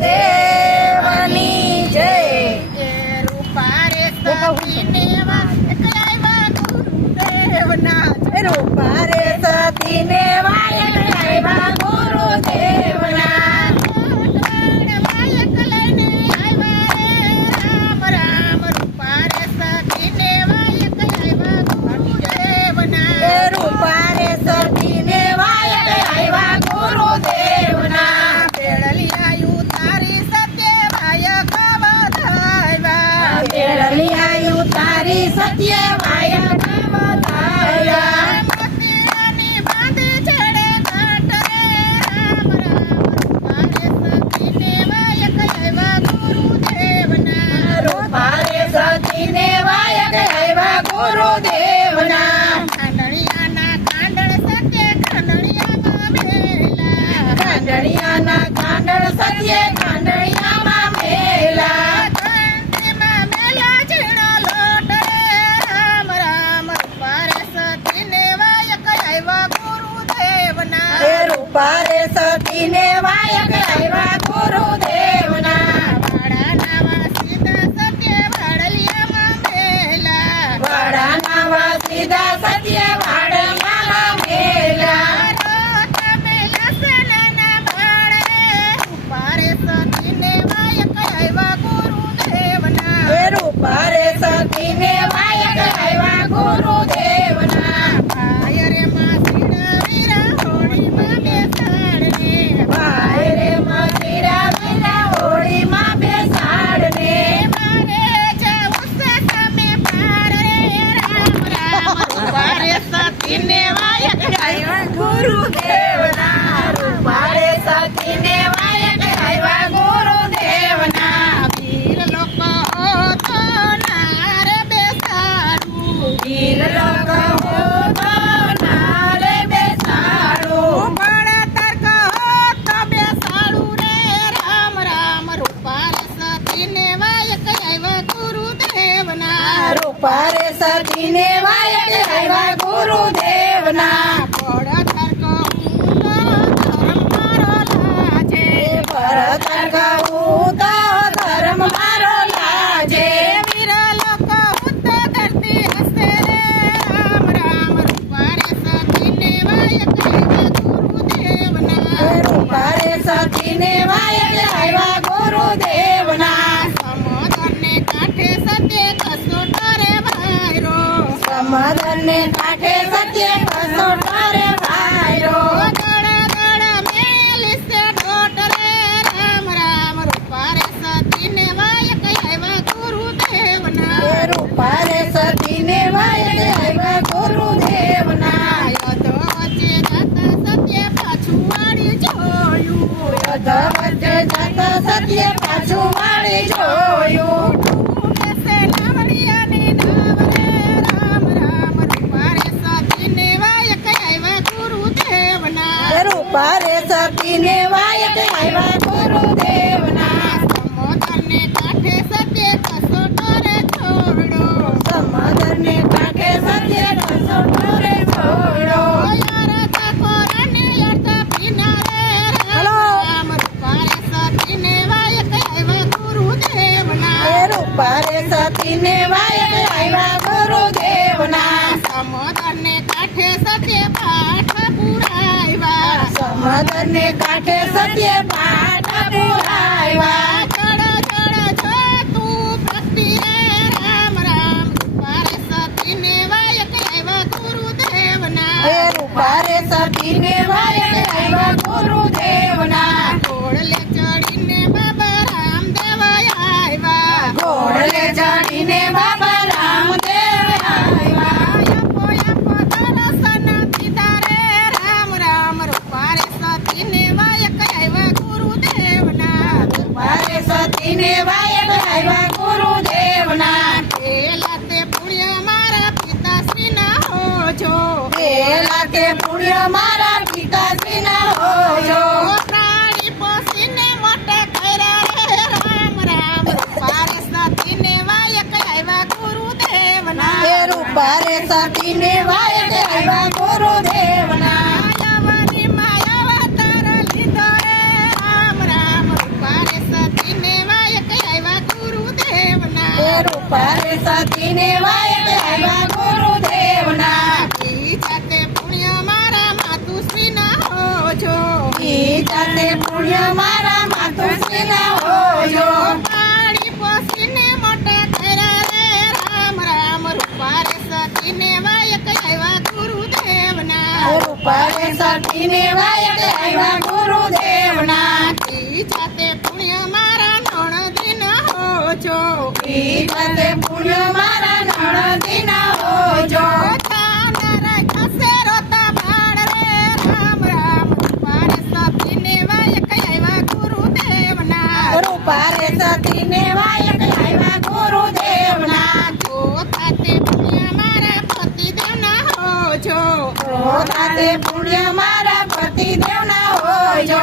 દેવાની જય રૂપારે સતીને વાત કહેવા રૂપારે ગુરુદેવના ಕೈವ ಗುರು ದೇವನ ರೂಪಾರೆ ಸದಿನೆ ವಾಯಟ ಕೈವ ಗುರು ದೇವನ ಪೋಡ ತರ್ಕ ಊಟ ಧರ್ಮ ಮಾರೋ ಲಾಜೆ ಪರ ತರ್ಕ ಊಟ ಧರ್ಮ ಮಾರೋ ಲಾಜೆ ವೀರ ಲೋಕ ಹುತ್ತ ಧರ್ತಿ ಹಸ್ತೆ ರಾಮ ರಾಮ ರೂಪಾರೆ ಸದಿನೆ ವಾಯಟ ಕೈವ ಗುರು ದೇವನ ರೂಪಾರೆ ಸದಿನೆ ವಾಯಟ ಕೈವ ಗುರು ದೇವ મદન ને કાંઠે સત્ય કસો તારે કરીને વાયક આવ્યા ગુરુ દેવના સમોદરને કાંઠે સત્ય કસો કરે છોડો સમોદરને કાંઠે સત્ય કસો કરે છોડો પારે સતીને વાયક આવ્યા ગુરુદેવના સમોદરને કાંઠે સત્ય પાઠ માદર ને કાઠે સતીએ પાટ બુહાયવા કડકડ છો તું પ્રકટી રે રામ રામ પર સતી ને વાયકે આવા કુરુ દેવના પર સતી ને વાયકે આવા કુરુ દેવના ગોળ લે ચડીને બાબા રામ દેવ આયવા ગોળ લે કે પુણ્ય મારા પિતાજીને હોજો પ્રાણી પોસીને મોટે કર્યા રે રામ રામ રૂપારે સતીને વાયક આવ્યા ગુરુદેવના હે રૂપારે સતીને વાયક આવ્યા ગુરુદેવના રૂપારે સતીને વાયક આવ્યા ગોળિયો મારા માથું સિને હોયો પાણી પોસીને મોટા થયા રે રામ રામ રૂપારે સતીને વાયક આવ્યા ગુરુદેવના રૂપારે સતીને વાયક આવ્યા ગુરુદેવના કી જાતે પુણ્ય મારા નણદીના હોજો કી જાતે પુણ્ય મારા પોતાને પુણ્ય મારા પતિ દેવના હોય